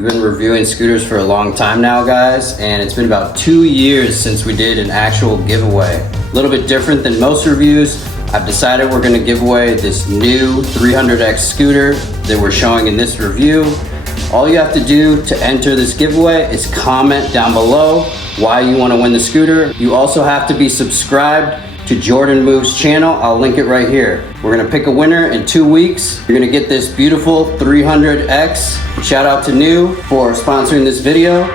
We've been reviewing scooters for a long time now, guys, and it's been about 2 years since we did an actual giveaway. A little bit different than most reviews. I've decided we're gonna give away this new 300x scooter that we're showing in this review. All you have to do to enter this giveaway is comment down below why you wanna win the scooter. You also have to be subscribed to Jordan Moves channel. I'll link it right here. We're gonna pick a winner in 2 weeks. You're gonna get this beautiful 300x. Shout out to New for sponsoring this video.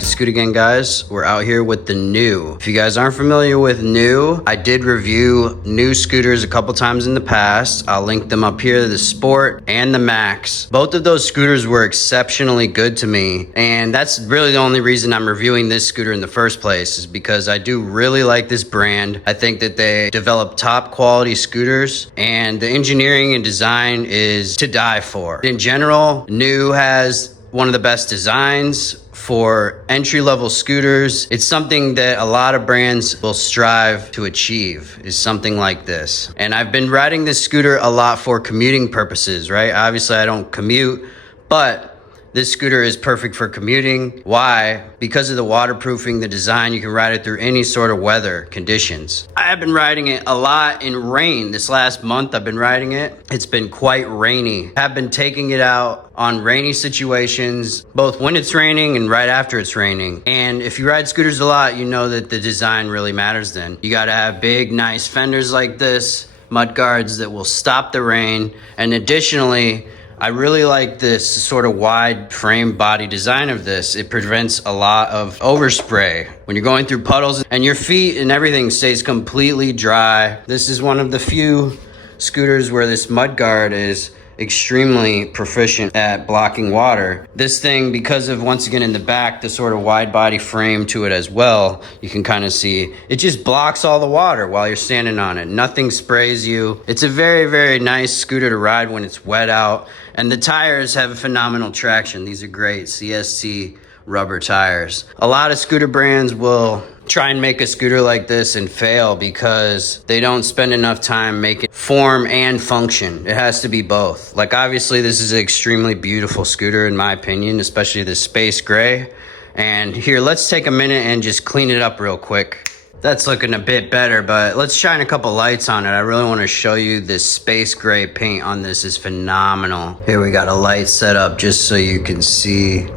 Scoot again, guys. We're out here with the New. If you guys aren't familiar with New, I did review New scooters a couple times in the past. I'll link them up here, the Sport and the Max. Both of those scooters were exceptionally good to me, and that's really the only reason I'm reviewing this scooter in the first place, is because I do really like this brand. I think that they develop top quality scooters, and the engineering and design is to die for. In general, New has one of the best designs for entry-level scooters. It's something that a lot of brands will strive to achieve, is something like this. And I've been riding this scooter a lot for commuting purposes, right? Obviously I don't commute, but this scooter is perfect for commuting. Why? Because of the waterproofing, the design, you can ride it through any sort of weather conditions. I have been riding it a lot in rain. This last month I've been riding it. It's been quite rainy. I've been taking it out on rainy situations, both when it's raining and right after it's raining. And if you ride scooters a lot, you know that the design really matters then. You gotta have big, nice fenders like this, mud guards that will stop the rain. And additionally, I really like this sort of wide frame body design of this. It prevents a lot of overspray when you're going through puddles, and your feet and everything stays completely dry. This is one of the few scooters where this mud guard is extremely proficient at blocking water. This thing, because of, once again, in the back, the sort of wide body frame to it as well, you can kind of see it just blocks all the water while you're standing on it. Nothing sprays you. It's a very, very nice scooter to ride when it's wet out, and the tires have a phenomenal traction. These are great CST rubber tires. A lot of scooter brands will try and make a scooter like this and fail because they don't spend enough time making form and function. It has to be both. Like, obviously this is an extremely beautiful scooter in my opinion, especially the space gray. And here, let's take a minute and just clean it up real quick. That's looking a bit better, but let's shine a couple lights on it. I really want to show you this space gray paint on this is phenomenal. Here we got a light set up just so you can see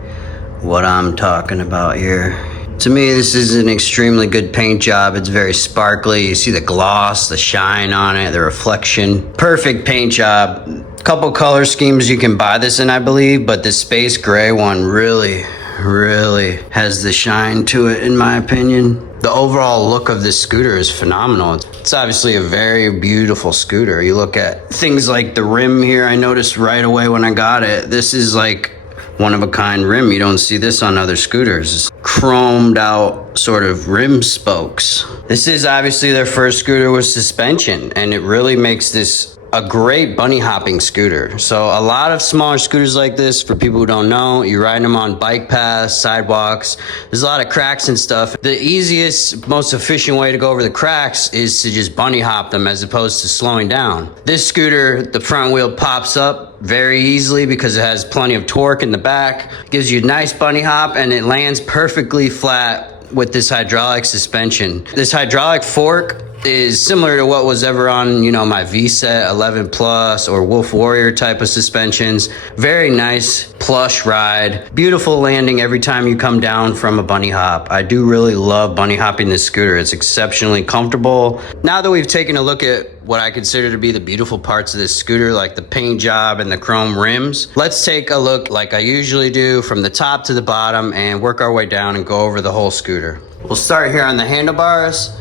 what I'm talking about here. To me, this is an extremely good paint job. It's very sparkly. You see the gloss, the shine on it, the reflection. Perfect paint job. Couple color schemes you can buy this in, I believe, but the space gray one really has the shine to it, in my opinion. The overall look of this scooter is phenomenal. It's obviously a very beautiful scooter. You look at things like the rim here, I noticed right away when I got it. This is like one of a kind rim. You don't see this on other scooters. Chromed out sort of rim spokes. This is obviously their first scooter with suspension, and it really makes this a great bunny hopping scooter. So a lot of smaller scooters like this, for people who don't know, you ride them on bike paths, sidewalks. There's a lot of cracks and stuff. The easiest, most efficient way to go over the cracks is to just bunny hop them as opposed to slowing down. This scooter, the front wheel pops up very easily because it has plenty of torque in the back. Gives you a nice bunny hop, and it lands perfectly flat with this hydraulic suspension. This hydraulic fork is similar to what was ever on, you know, my V-Set 11 Plus or Wolf Warrior type of suspensions. Very nice plush ride. Beautiful landing every time you come down from a bunny hop. I do really love bunny hopping this scooter. It's exceptionally comfortable. Now that we've taken a look at what I consider to be the beautiful parts of this scooter, like the paint job and the chrome rims, let's take a look like I usually do from the top to the bottom and work our way down and go over the whole scooter. We'll start here on the handlebars.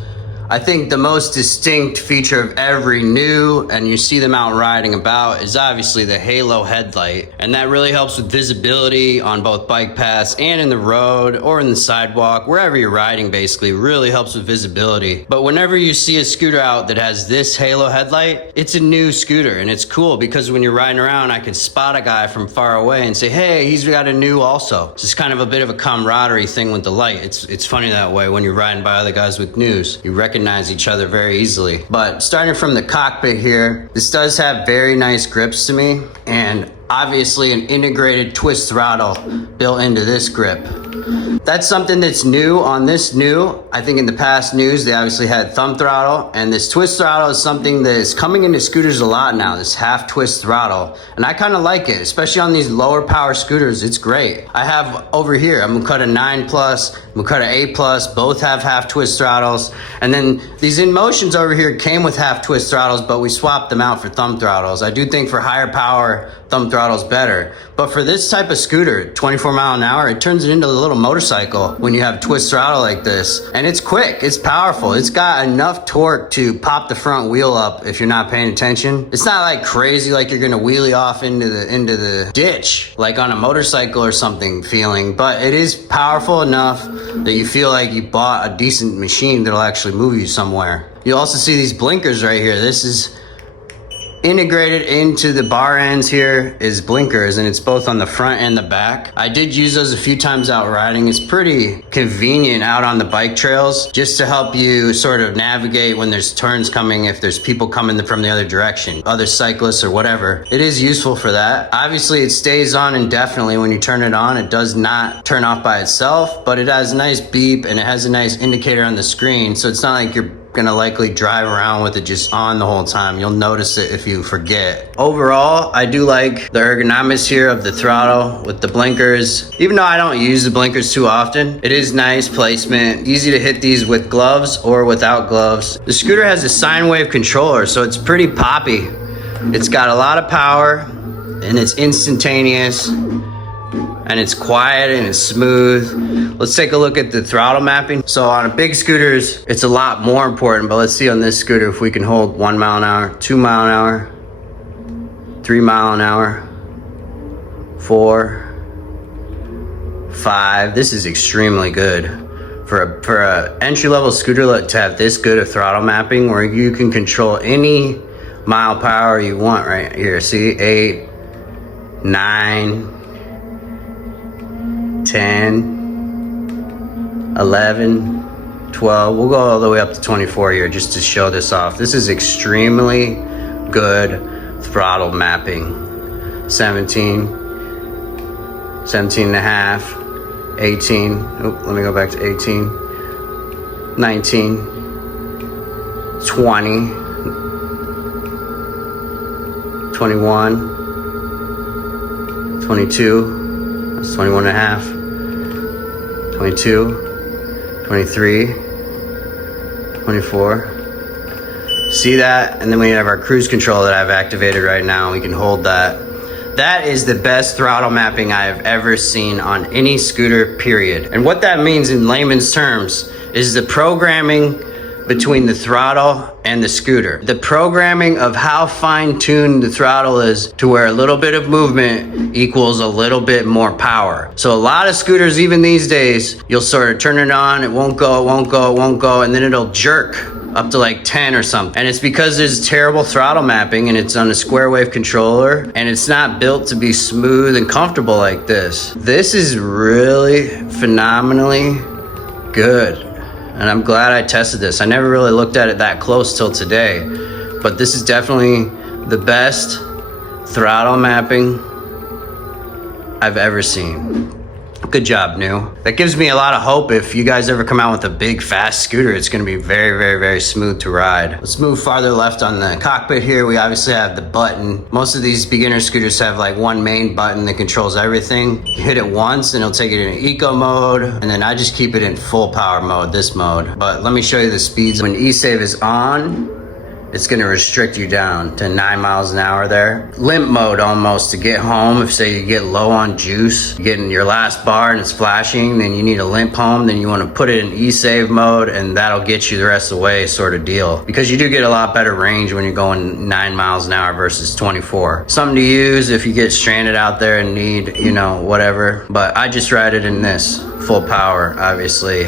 I think the most distinct feature of every new, and you see them out riding about, is obviously the halo headlight. And that really helps with visibility on both bike paths and in the road or in the sidewalk, wherever you're riding basically, really helps with visibility. But whenever you see a scooter out that has this halo headlight, it's a new scooter, and it's cool because when you're riding around, I can spot a guy from far away and say, hey, he's got a new also. It's just kind of a bit of a camaraderie thing with the light. It's funny that way when you're riding by other guys with news. You recognize each other very easily. But starting from the cockpit here, this does have very nice grips to me, and obviously an integrated twist throttle built into this grip. That's something that's new on this new. I think in the past news, they obviously had thumb throttle, and this twist throttle is something that is coming into scooters a lot now, this half twist throttle. And I kind of like it, especially on these lower power scooters. It's great. I have over here, I'm gonna cut a 9 plus, I'm gonna cut an 8 plus, both have half twist throttles. And then these InMotions over here came with half twist throttles, but we swapped them out for thumb throttles. I do think for higher power, thumb throttle's better. But for this type of scooter, 24 mile an hour, it turns it into a little motorcycle when you have twist throttle like this. And it's quick, it's powerful. It's got enough torque to pop the front wheel up if you're not paying attention. It's not like crazy like you're gonna wheelie off into the ditch, like on a motorcycle or something feeling, but it is powerful enough that you feel like you bought a decent machine that'll actually move you somewhere. You also see these blinkers right here. This is integrated into the bar ends here is blinkers, and it's both on the front and the back. I did use those a few times out riding. It's pretty convenient out on the bike trails just to help you sort of navigate when there's turns coming, if there's people coming from the other direction, other cyclists or whatever. It is useful for that. Obviously it stays on indefinitely when you turn it on. It does not turn off by itself, but it has a nice beep and it has a nice indicator on the screen, so it's not like you're gonna likely drive around with it just on the whole time. You'll notice it if you forget. Overall, I do like the ergonomics here of the throttle with the blinkers. Even though I don't use the blinkers too often, it is nice placement. Easy to hit these with gloves or without gloves. The scooter has a sine wave controller, so it's pretty poppy. It's got a lot of power and it's instantaneous and it's quiet and it's smooth. Let's take a look at the throttle mapping. So on a big scooters, it's a lot more important, but let's see on this scooter if we can hold 1 mile an hour, 2 mile an hour, 3 mile an hour, 4, 5. This is extremely good. For a entry-level scooter to have this good of throttle mapping where you can control any mile per hour you want right here. See, 8, 9, 10, 11, 12. We'll go all the way up to 24 here just to show this off. This is extremely good throttle mapping. 17, 17 and a half, 18. Oh, let me go back to 18, 19, 20, 21, 22. That's 21 and a half, 22, 23, 24. See that? And then we have our cruise control that I've activated right now. We can hold that. That is the best throttle mapping I have ever seen on any scooter, period. And what that means in layman's terms is the programming between the throttle and the scooter. The programming of how fine-tuned the throttle is to where a little bit of movement equals a little bit more power. So a lot of scooters, even these days, you'll sort of turn it on, it won't go, it won't go, it won't go, and then it'll jerk up to like 10 or something. And it's because there's terrible throttle mapping and it's on a square wave controller and it's not built to be smooth and comfortable like this. This is really phenomenally good. And I'm glad I tested this. I never really looked at it that close till today, but this is definitely the best throttle mapping I've ever seen. Good job, New. That gives me a lot of hope. If you guys ever come out with a big fast scooter, it's gonna be very, very, very smooth to ride. Let's move farther left on the cockpit here. We obviously have the button. Most of these beginner scooters have like one main button that controls everything. You hit it once and it'll take it in eco mode. And then I just keep it in full power mode, this mode. But let me show you the speeds. When e-save is on, it's gonna restrict you down to 9 miles an hour there. Limp mode almost to get home. If say you get low on juice, getting your last bar and it's flashing, then you need a limp home, then you wanna put it in e-save mode and that'll get you the rest of the way sort of deal. Because you do get a lot better range when you're going 9 miles an hour versus 24. Something to use if you get stranded out there and need, you know, whatever. But I just ride it in this full power, obviously.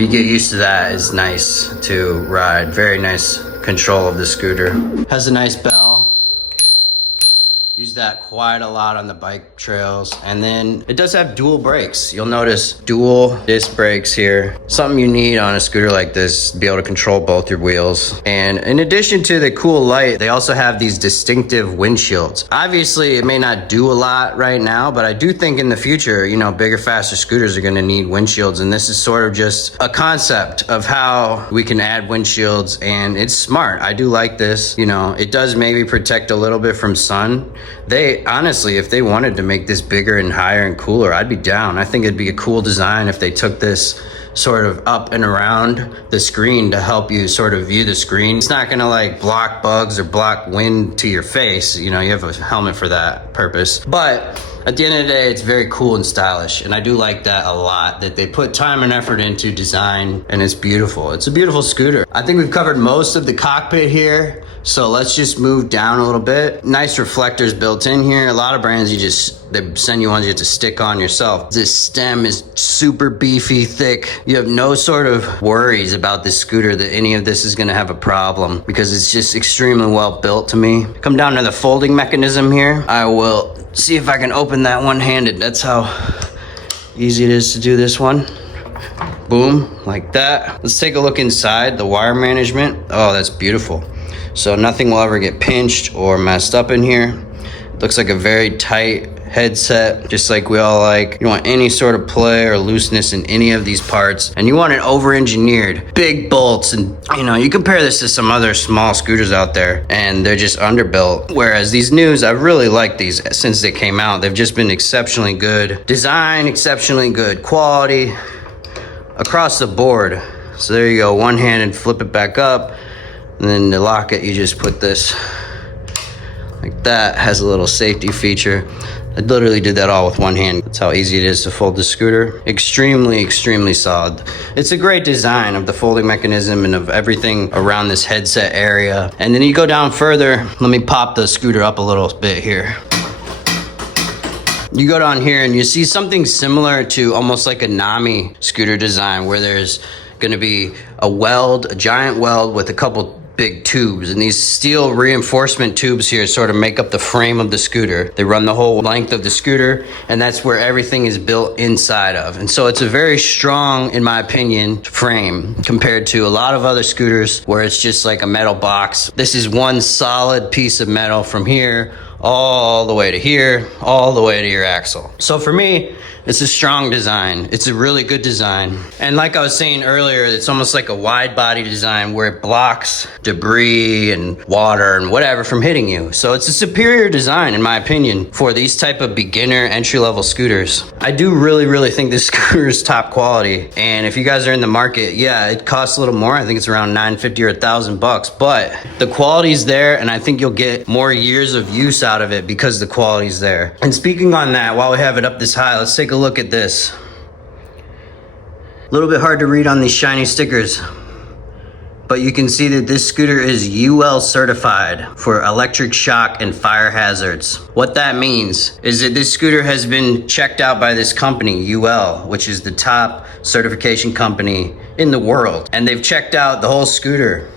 You get used to that. It's nice to ride. Very nice control of the scooter. Has a nice bell. Use that quite a lot on the bike trails. And then it does have dual brakes. You'll notice dual disc brakes here. Something you need on a scooter like this, to be able to control both your wheels. And in addition to the cool light, they also have these distinctive windshields. Obviously, it may not do a lot right now, but I do think in the future, you know, bigger, faster scooters are gonna need windshields. And this is sort of just a concept of how we can add windshields, and it's smart. I do like this. You know, it does maybe protect a little bit from sun. They honestly, if they wanted to make this bigger and higher and cooler, I'd be down. I think it'd be a cool design if they took this sort of up and around the screen to help you sort of view the screen. It's not gonna like block bugs or block wind to your face. You know, you have a helmet for that purpose. But at the end of the day, it's very cool and stylish. And I do like that a lot, that they put time and effort into design, and it's beautiful. It's a beautiful scooter. I think we've covered most of the cockpit here. So let's just move down a little bit. Nice reflectors built in here. A lot of brands, they send you ones you have to stick on yourself. This stem is super beefy, thick. You have no sort of worries about this scooter that any of this is gonna have a problem, because it's just extremely well built to me. Come down to the folding mechanism here. I will see if I can open that one-handed. That's how easy it is to do this one. Boom, like that. Let's take a look inside the wire management. Oh, that's beautiful. So nothing will ever get pinched or messed up in here. Looks like a very tight headset, just like we all like. You don't want any sort of play or looseness in any of these parts, and you want it over-engineered. Big bolts, and you know, you compare this to some other small scooters out there, and they're just underbuilt. Whereas these news, I really like these since they came out. They've just been exceptionally good. Design, exceptionally good. Quality, across the board. So there you go, one-handed, flip it back up. And then to lock it, you just put this like that. Has a little safety feature. I literally did that all with one hand. That's how easy it is to fold the scooter. Extremely, extremely solid. It's a great design of the folding mechanism and of everything around this headset area. And then you go down further. Let me pop the scooter up a little bit here. You go down here and you see something similar to almost like a Nami scooter design, where there's gonna be a giant weld with a couple big tubes, and these steel reinforcement tubes here sort of make up the frame of the scooter. They run the whole length of the scooter, and that's where everything is built inside of. And so it's a very strong, in my opinion, frame compared to a lot of other scooters where it's just like a metal box. This is one solid piece of metal from here all the way to here, all the way to your axle. So for me, it's a strong design. It's a really good design. And like I was saying earlier, it's almost like a wide body design where it blocks debris and water and whatever from hitting you. So it's a superior design, in my opinion, for these type of beginner entry-level scooters. I do really, really think this scooter is top quality. And if you guys are in the market, yeah, it costs a little more. I think it's around $950 or $1,000, but the quality's there, and I think you'll get more years of use out of it because the quality's there. And speaking on that, while we have it up this high, let's take a look at this. A little bit hard to read on these shiny stickers, but you can see that this scooter is UL certified for electric shock and fire hazards. What that means is that this scooter has been checked out by this company, UL, which is the top certification company in the world. And they've checked out the whole scooter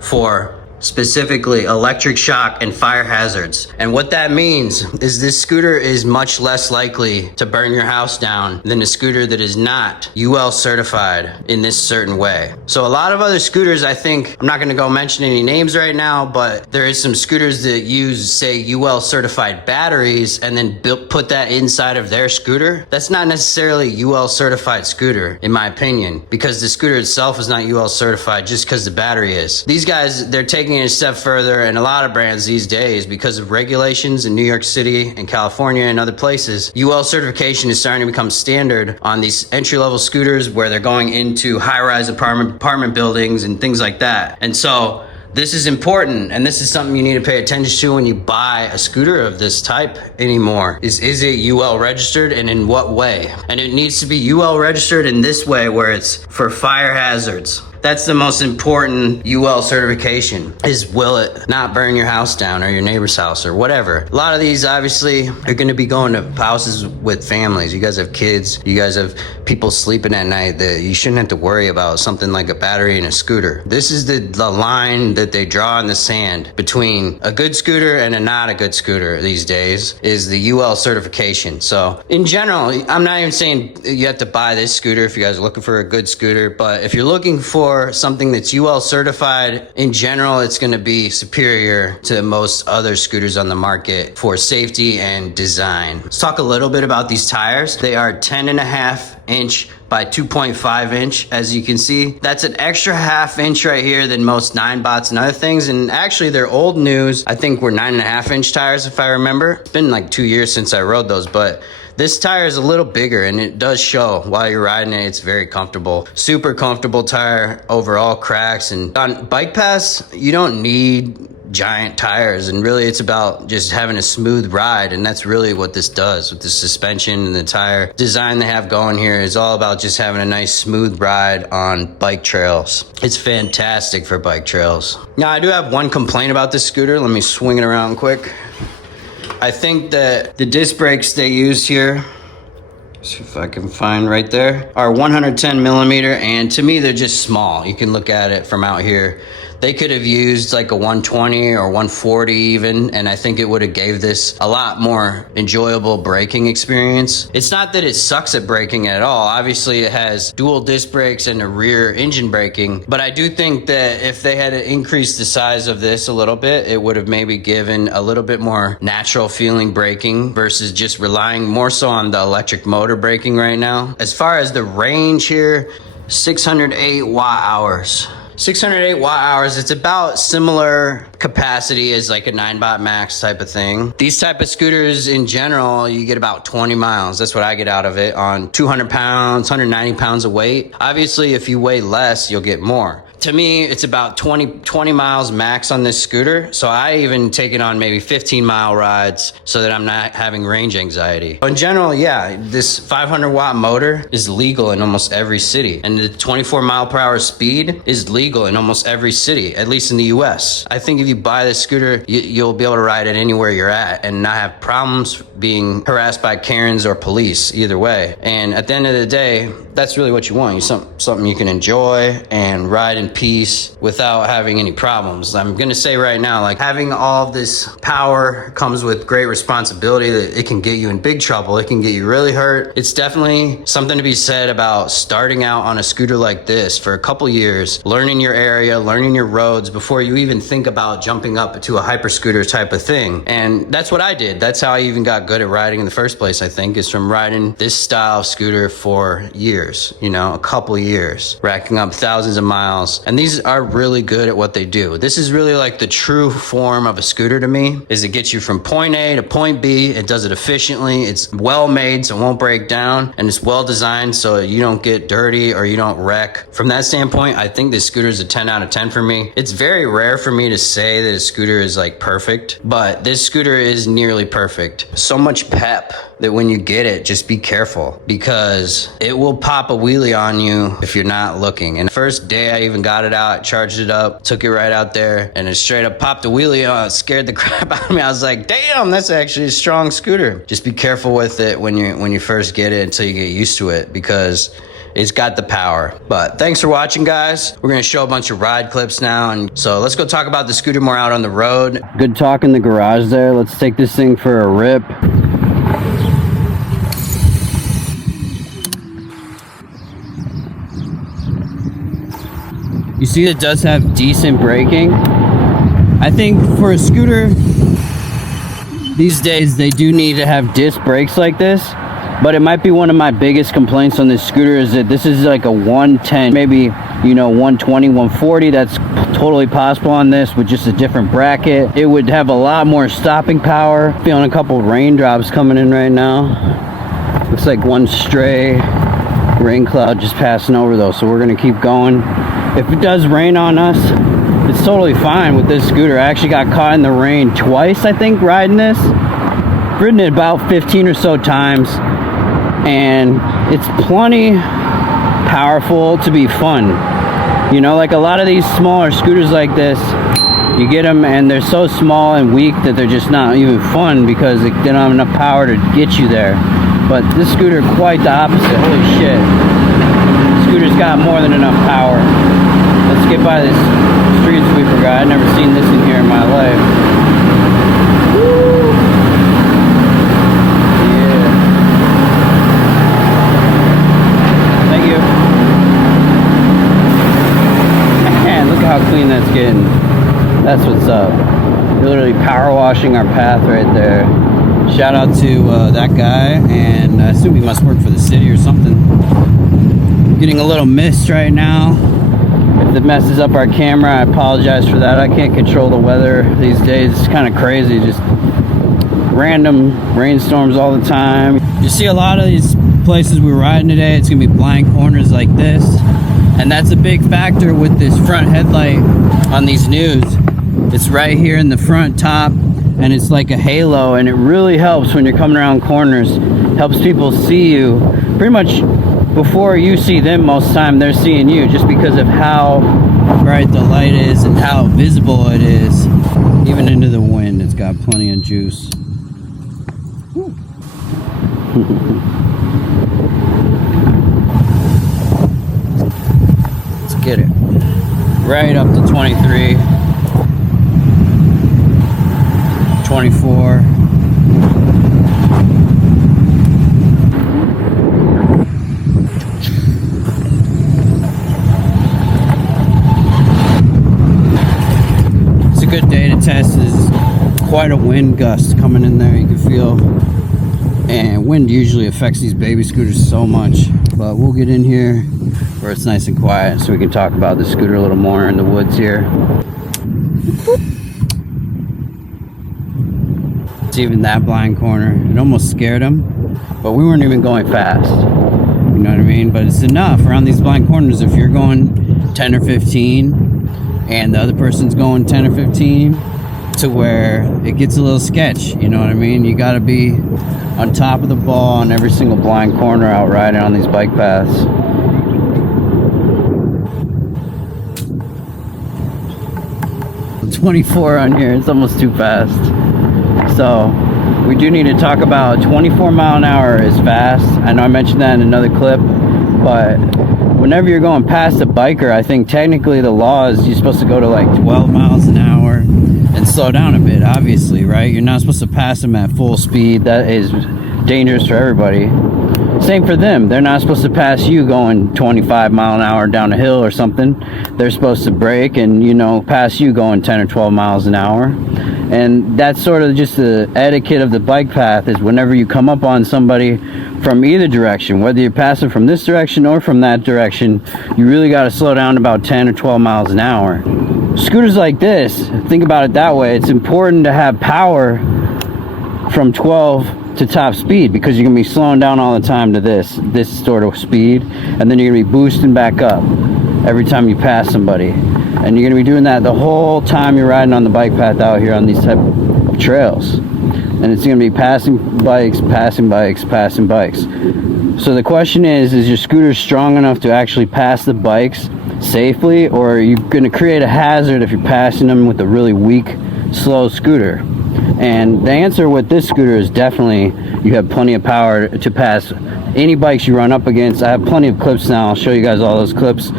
for specifically electric shock and fire hazards. And what that means is this scooter is much less likely to burn your house down than a scooter that is not UL certified in this certain way. So a lot of other scooters, I think, I'm not gonna go mention any names right now, but there is some scooters that use, say, UL certified batteries and then put that inside of their scooter. That's not necessarily UL certified scooter, in my opinion, because the scooter itself is not UL certified just because the battery is. These guys, they're taking it a step further, and a lot of brands these days, because of regulations in New York City and California and other places, UL certification is starting to become standard on these entry-level scooters where they're going into high-rise apartment buildings and things like that. And so This is important, and this is something you need to pay attention to when you buy a scooter of this type anymore. Is it UL registered, and in what way? And it needs to be UL registered in this way, where it's for fire hazards. That's the most important UL certification, is will it not burn your house down or your neighbor's house or whatever. A lot of these obviously are going to be going to houses with families. You guys have kids, you guys have people sleeping at night, that you shouldn't have to worry about something like a battery in a scooter. This is the line that they draw in the sand between a good scooter and a not a good scooter these days, is the UL certification. So in general, I'm not even saying you have to buy this scooter if you guys are looking for a good scooter, but if you're looking for something that's UL certified, in general, it's going to be superior to most other scooters on the market for safety and design. Let's talk a little bit about these tires. They are 10.5-inch by 2.5 inch. As you can see, that's an extra ½ inch right here than most 9bots and other things. And actually they're old news. I think we're 9.5-inch tires, if I remember. It's been like 2 years since I rode those, but this tire is a little bigger, and it does show while you're riding it. It's very comfortable, super comfortable tire, overall cracks. And on bike paths, you don't need giant tires, and really it's about just having a smooth ride, and that's really what this does with the suspension and the tire design they have going here. Is all about just having a nice smooth ride on bike trails. It's fantastic for bike trails. Now, I do have one complaint about this scooter. Let me swing it around quick. I think that the disc brakes they use here, see if I can find right there, are 110 millimeter, and to me they're just small. You can look at it from out here. They could have used like a 120 or 140 even, and I think it would have gave this a lot more enjoyable braking experience. It's not that it sucks at braking at all. Obviously it has dual disc brakes and a rear engine braking, but I do think that if they had increased the size of this a little bit, it would have maybe given a little bit more natural feeling braking versus just relying more so on the electric motor braking right now. As far as the range here, 608 watt hours. 608 watt hours, it's about similar capacity as like a 9bot max type of thing. These type of scooters in general, you get about 20 miles. That's what I get out of it on 200 pounds, 190 pounds of weight. Obviously, if you weigh less, you'll get more. To me, it's about 20 miles max on this scooter. So I even take it on maybe 15-mile rides so that I'm not having range anxiety. But in general, yeah, this 500 watt motor is legal in almost every city. And the 24 mile per hour speed is legal in almost every city, at least in the US. I think if you buy this scooter, you'll be able to ride it anywhere you're at and not have problems being harassed by Karens or police either way. And at the end of the day, that's really what you want. Something you can enjoy and ride in peace without having any problems. I'm gonna say right now, like, having all of this power comes with great responsibility. That it can get you in big trouble. It can get you really hurt. It's definitely something to be said about starting out on a scooter like this for a couple years, learning your area, learning your roads before you even think about jumping up to a hyper scooter type of thing. And that's what I did. That's how I even got good at riding in the first place, I think, is from riding this style of scooter for years, a couple years, racking up thousands of miles. And these are really good at what they do. This is really like the true form of a scooter to me, is it gets you from point A to point B. It does it efficiently. It's well made so it won't break down, and it's well designed so you don't get dirty or you don't wreck. From that standpoint, I think this scooter is a 10 out of 10 for me. It's very rare for me to say that a scooter is like perfect, but this scooter is nearly perfect. So much pep that when you get it, just be careful, because it will pop a wheelie on you if you're not looking. And the first day I even got it out, charged it up, took it right out there, and it straight up popped a wheelie on. It scared the crap out of me. I was like, damn, that's actually a strong scooter. Just be careful with it when you first get it until you get used to it, because it's got the power. But thanks for watching, guys. We're gonna show a bunch of ride clips now, and so let's go talk about the scooter more out on the road. Good talk in the garage there. Let's take this thing for a rip. You see, it does have decent braking. I think for a scooter these days, they do need to have disc brakes like this. But it might be one of my biggest complaints on this scooter is that this is like a 110, maybe, 120, 140. That's totally possible on this with just a different bracket. It would have a lot more stopping power. Feeling a couple raindrops coming in right now. Looks like one stray rain cloud just passing over though. So we're gonna keep going. If it does rain on us, it's totally fine with this scooter. I actually got caught in the rain twice, I think, riding this. Ridden it about 15 or so times, and it's plenty powerful to be fun. You know, like a lot of these smaller scooters like this, you get them and they're so small and weak that they're just not even fun because they don't have enough power to get you there. But this scooter, quite the opposite. Holy shit. This scooter's got more than enough power. Let's get by this street sweeper guy. I've never seen this in here in my life. Woo. Yeah. Thank you. Man, look how clean that's getting. That's what's up. Literally power washing our path right there. Shout out to that guy, and I assume he must work for the city or something. Getting a little mist right now. If it messes up our camera, I apologize for that. I can't control the weather these days. It's kind of crazy, just random rainstorms all the time. You see a lot of these places we're riding today, it's gonna be blind corners like this, and that's a big factor with this front headlight on these news. It's right here in the front top, and it's like a halo, and it really helps when you're coming around corners. Helps people see you pretty much before you see them. Most of the time they're seeing you, just because of how bright the light is and how visible it is. Even into the wind, it's got plenty of juice. Let's get it right up to 23, 24. It's a good day to test. There's quite a wind gust coming in there, you can feel. And wind usually affects these baby scooters so much. But we'll get in here where it's nice and quiet so we can talk about the scooter a little more in the woods here. It's even that blind corner. It almost scared him, but we weren't even going fast. You know what I mean? But it's enough around these blind corners. If you're going 10 or 15 and the other person's going 10 or 15, to where it gets a little sketch, you know what I mean? You gotta be on top of the ball on every single blind corner out riding on these bike paths. The 24 on here, it's almost too fast. So we do need to talk about 24 mile an hour is fast. I know I mentioned that in another clip, but whenever you're going past a biker, I think technically the law is you're supposed to go to like 12 miles an hour and slow down a bit, obviously, right? You're not supposed to pass them at full speed. That is dangerous for everybody. Same for them. They're not supposed to pass you going 25 mile an hour down a hill or something. They're supposed to brake and, you know, pass you going 10 or 12 miles an hour. And that's sort of just the etiquette of the bike path, is whenever you come up on somebody from either direction, whether you're passing from this direction or from that direction, you really got to slow down about 10 or 12 miles an hour. Scooters like this, think about it that way. It's important to have power from 12 to top speed, because you're gonna be slowing down all the time to this sort of speed, and then you're gonna be boosting back up every time you pass somebody, and you're gonna be doing that the whole time you're riding on the bike path out here on these type of trails. And it's gonna be passing bikes, passing bikes, passing bikes. So the question is your scooter strong enough to actually pass the bikes safely, or are you gonna create a hazard if you're passing them with a really weak, slow scooter? And the answer with this scooter is definitely you have plenty of power to pass any bikes you run up against. I have plenty of clips now. I'll show you guys all those clips.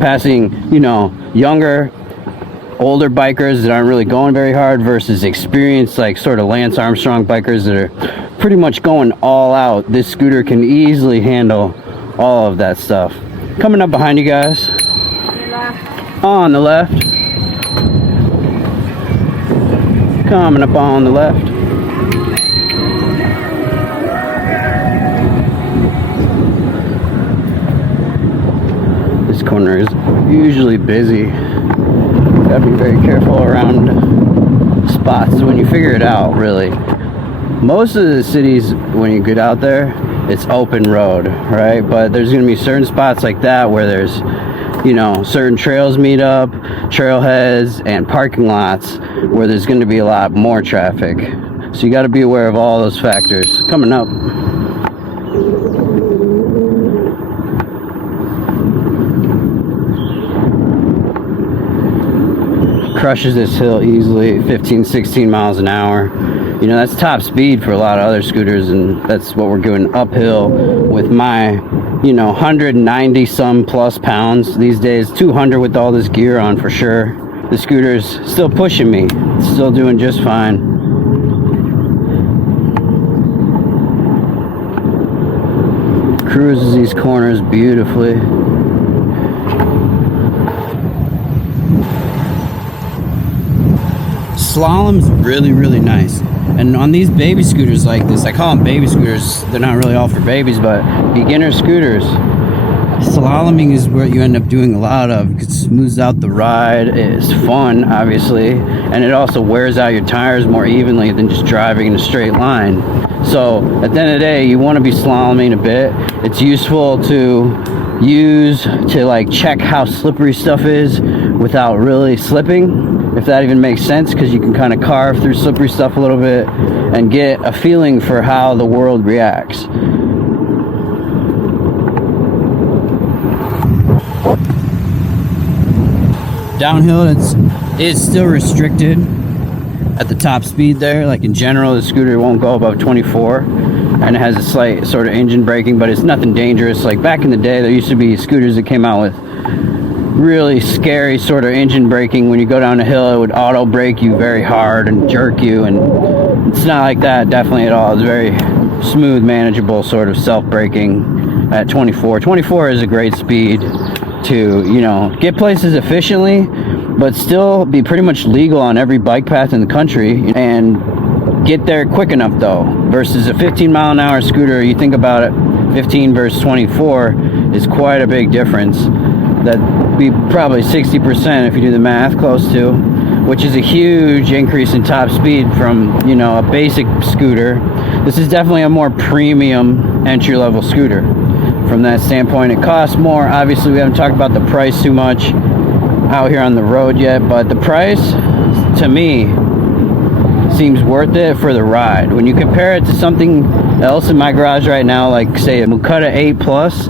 Passing, you know, younger, older bikers that aren't really going very hard versus experienced, like sort of Lance Armstrong bikers that are pretty much going all out. This scooter can easily handle all of that stuff. Coming up behind you guys. On the left. Coming up on the left. This corner is usually busy. Gotta be very careful around spots when you figure it out, really. Most of the cities, when you get out there, it's open road, right? But there's gonna be certain spots like that where there's you know, certain trails meet up, trailheads, and parking lots where there's going to be a lot more traffic. So you got to be aware of all those factors. Coming up. Crushes this hill easily, 15-16 miles an hour. You know, that's top speed for a lot of other scooters, and that's what we're doing uphill with my, you know, 190 some plus pounds these days, 200 with all this gear on for sure. The scooter's still pushing me, it's still doing just fine. Cruises these corners beautifully. Slalom's really nice, and on these baby scooters like this, I call them baby scooters, they're not really all for babies, but beginner scooters, slaloming is what you end up doing a lot of. It smooths out the ride, it's fun obviously, and it also wears out your tires more evenly than just driving in a straight line. So at the end of the day, you want to be slaloming a bit. It's useful to use to like check how slippery stuff is without really slipping, if that even makes sense, because you can kind of carve through slippery stuff a little bit and get a feeling for how the world reacts. Downhill, it's still restricted at the top speed there. Like in general, the scooter won't go above 24, and it has a slight sort of engine braking, but it's nothing dangerous. Like back in the day, there used to be scooters that came out with really scary sort of engine braking. When you go down a hill, it would auto brake you very hard and jerk you, and it's not like that definitely at all. It's very smooth, manageable sort of self-braking at 24. 24 is a great speed to, you know, get places efficiently, but still be pretty much legal on every bike path in the country, and get there quick enough though, versus a 15 mile an hour scooter. You think about it, 15 versus 24 is quite a big difference. That'd be probably 60% if you do the math, close to, which is a huge increase in top speed from, you know, a basic scooter. This is definitely a more premium entry-level scooter. From that standpoint, it costs more. Obviously, we haven't talked about the price too much out here on the road yet, but the price, to me, seems worth it for the ride. When you compare it to something else in my garage right now, like say a Commuter 8 Plus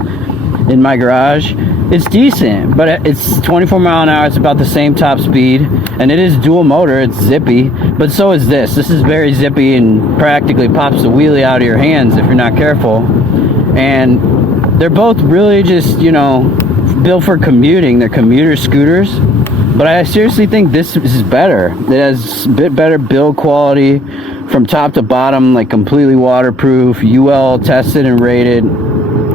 in my garage, it's decent, but it's 24 mile an hour. It's about the same top speed, and it is dual motor. It's zippy, but so is this. This is very zippy and practically pops the wheelie out of your hands if you're not careful. And they're both really just, you know, built for commuting. They're commuter scooters, but I seriously think this is better. It has a bit better build quality from top to bottom, like completely waterproof, UL tested and rated.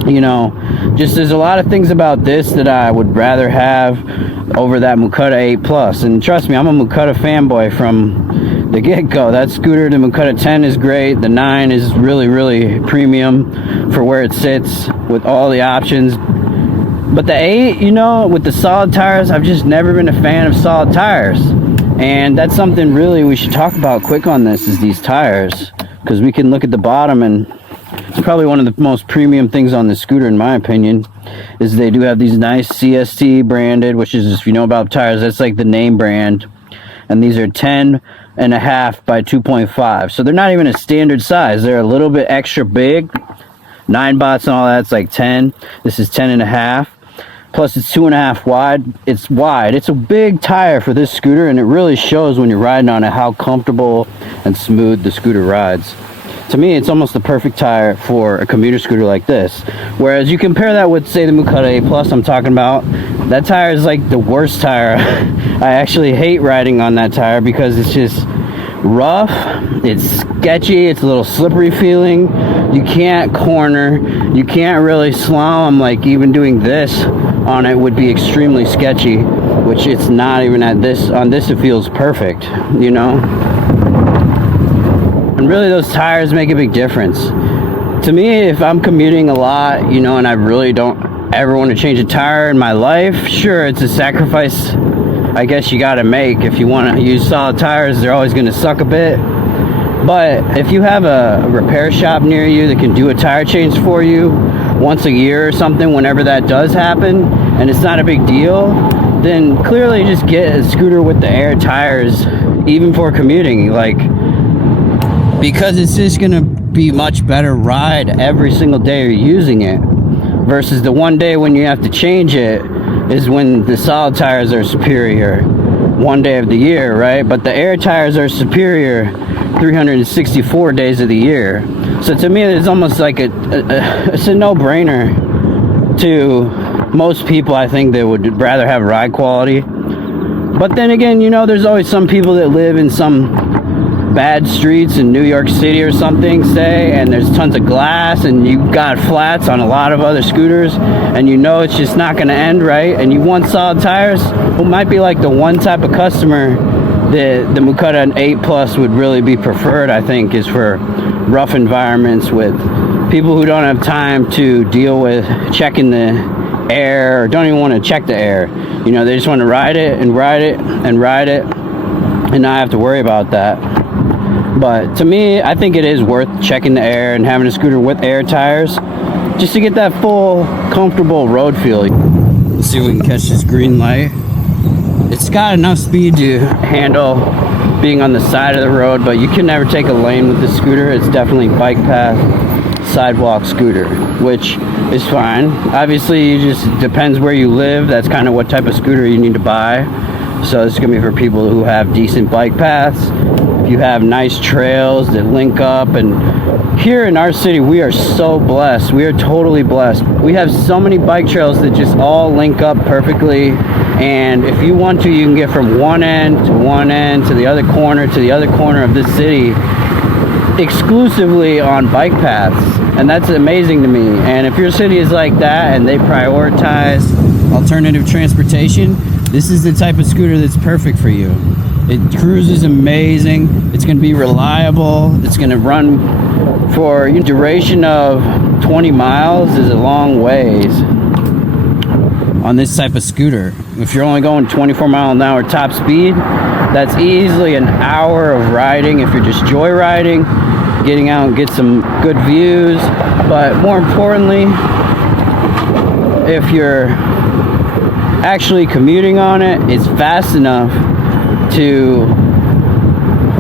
You know, just there's a lot of things about this that I would rather have over that Commuter 8 Plus. And trust me, I'm a Commuter fanboy from the get-go. That scooter, the Commuter 10 is great. The 9 is really premium for where it sits with all the options. But the 8, you know, with the solid tires, I've just never been a fan of solid tires. And that's something really we should talk about quick on this, is these tires. Because we can look at the bottom, and it's probably one of the most premium things on the scooter, in my opinion, is they do have these nice CST branded, which is, if you know about tires, that's like the name brand. And these are 10.5 by 2.5. So they're not even a standard size. They're a little bit extra big. 9 bots and all that's like 10. This is 10.5. Plus it's 2.5 wide. It's wide. It's a big tire for this scooter, and it really shows when you're riding on it how comfortable and smooth the scooter rides. To me, it's almost the perfect tire for a commuter scooter like this. Whereas you compare that with, say, the Commuter 8 Plus I'm talking about, that tire is like the worst tire. I actually hate riding on that tire because it's just rough, it's sketchy, it's a little slippery feeling. You can't corner, you can't really slalom. Like even doing this on it would be extremely sketchy, which it's not even at this. On this, it feels perfect, you know. And really, those tires make a big difference. To me, if I'm commuting a lot, you know, and I really don't ever want to change a tire in my life, sure, it's a sacrifice I guess you gotta make. If you want to use solid tires, they're always going to suck a bit. But if you have a repair shop near you that can do a tire change for you once a year or something, whenever that does happen, and it's not a big deal, then clearly just get a scooter with the air tires, even for commuting, like, because it's just gonna be much better ride every single day you're using it, versus the one day when you have to change it is when the solid tires are superior one day of the year, right? But the air tires are superior 364 days of the year. So to me, it's almost like it's a no-brainer to most people. I think they would rather have ride quality. But then again, you know, there's always some people that live in some bad streets in New York City or something, say, and there's tons of glass and you've got flats on a lot of other scooters, and you know it's just not going to end right, and you want solid tires. Who might be like the one type of customer that the Commuter 8 Plus would really be preferred, I think, is for rough environments with people who don't have time to deal with checking the air, or don't even want to check the air. You know, they just want to ride it and ride it and ride it and not have to worry about that. But to me, I think it is worth checking the air and having a scooter with air tires just to get that full, comfortable road feel. Let's see if we can catch this green light. It's got enough speed to handle being on the side of the road, but you can never take a lane with this scooter. It's definitely bike path, sidewalk scooter, which is fine. Obviously, it just depends where you live. That's kind of what type of scooter you need to buy. So this is gonna be for people who have decent bike paths. If you have nice trails that link up, and here in our city, we are so blessed. We are totally blessed. We have so many bike trails that just all link up perfectly. And if you want to, you can get from one end to the other corner to the other corner of this city exclusively on bike paths. And that's amazing to me. And if your city is like that and they prioritize alternative transportation, this is the type of scooter that's perfect for you. It cruises amazing. It's going to be reliable. It's going to run for a duration of 20 miles is a long ways on this type of scooter. If you're only going 24 mile an hour top speed, that's easily an hour of riding if you're just joyriding, getting out and get some good views. But more importantly, if you're actually commuting on it, it's fast enough to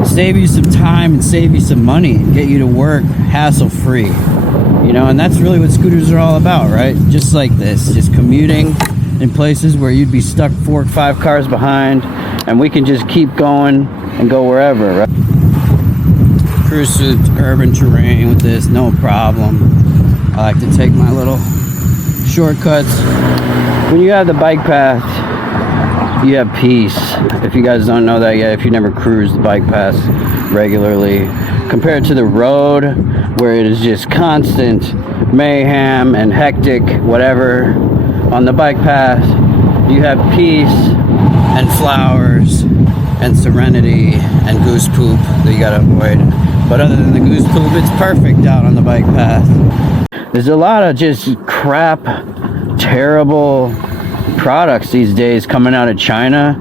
save you some time and save you some money and get you to work hassle-free. You know, and that's really what scooters are all about, right? Just like this, just commuting in places where you'd be stuck 4 or 5 cars behind, and we can just keep going and go wherever, right? Cruise through urban terrain with this, no problem. I like to take my little shortcuts. When you have the bike path, you have peace. If you guys don't know that yet, if you never cruised the bike paths regularly, compared to the road where it is just constant mayhem and hectic whatever, on the bike path you have peace and flowers and serenity and goose poop that you gotta avoid. But other than the goose poop, it's perfect out on the bike path. There's a lot of just crap, terrible products these days coming out of China,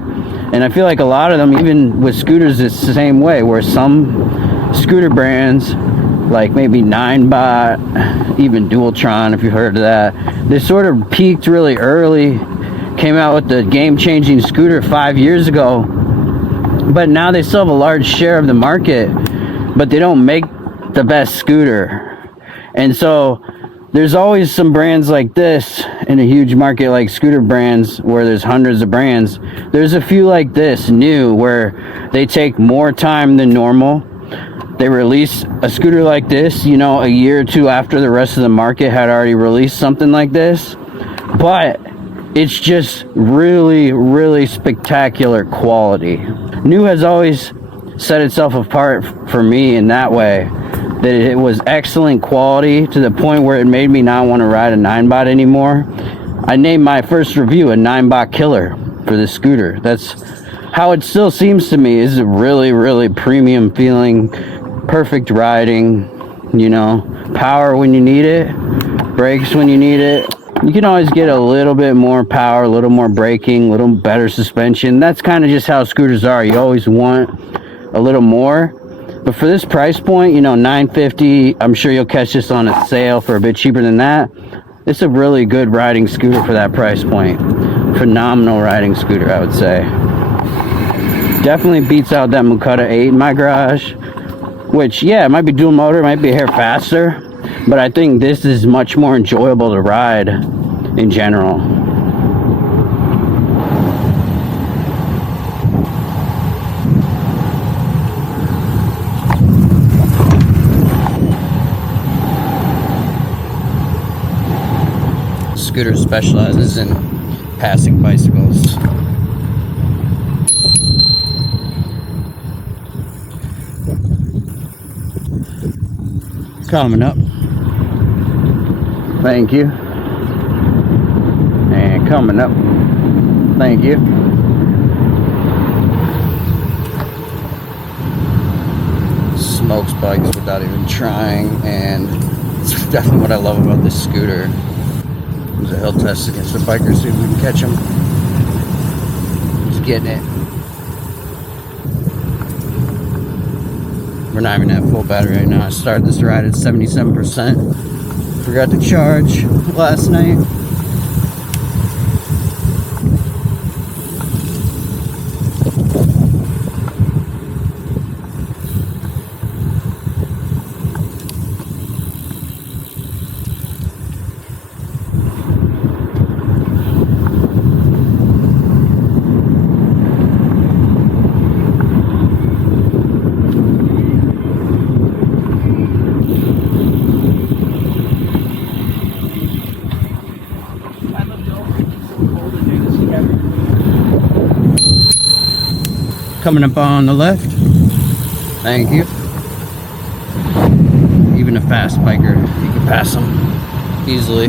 and I feel like a lot of them, even with scooters, it's the same way, where some scooter brands like maybe Ninebot, even Dualtron, if you've heard of that, they sort of peaked really early, came out with the game-changing scooter 5 years ago, but now they still have a large share of the market, but they don't make the best scooter. And so there's always some brands like this in a huge market like scooter brands where there's hundreds of brands. There's a few like this new where they take more time than normal. They release a scooter like this, you know, a year or two after the rest of the market had already released something like this. But it's just really, really spectacular quality. New has always set itself apart for me in that way, that it was excellent quality to the point where it made me not want to ride a Ninebot anymore. I named my first review a Ninebot killer for this scooter. That's how it still seems to me. Is a really, really premium feeling, perfect riding, you know, power when you need it, brakes when you need it. You can always get a little bit more power, a little more braking, a little better suspension. That's kind of just how scooters are. You always want a little more. But for this price point, you know, $950, I'm sure you'll catch this on a sale for a bit cheaper than that. It's a really good riding scooter for that price point. Phenomenal riding scooter, I would say. Definitely beats out that Mukata 8 in my garage. Which, yeah, it might be dual motor, might be a hair faster. But I think this is much more enjoyable to ride in general. Scooter specializes in passing bicycles. Coming up. Thank you. And coming up. Thank you. Smokes bikes without even trying, and it's definitely what I love about this scooter. There's a hill test against the biker, see if we can catch him. He's getting it. We're not even at full battery right now. I started this ride at 77%. Forgot to charge last night. Coming up on the left. Thank you. Even a fast biker, you can pass them easily.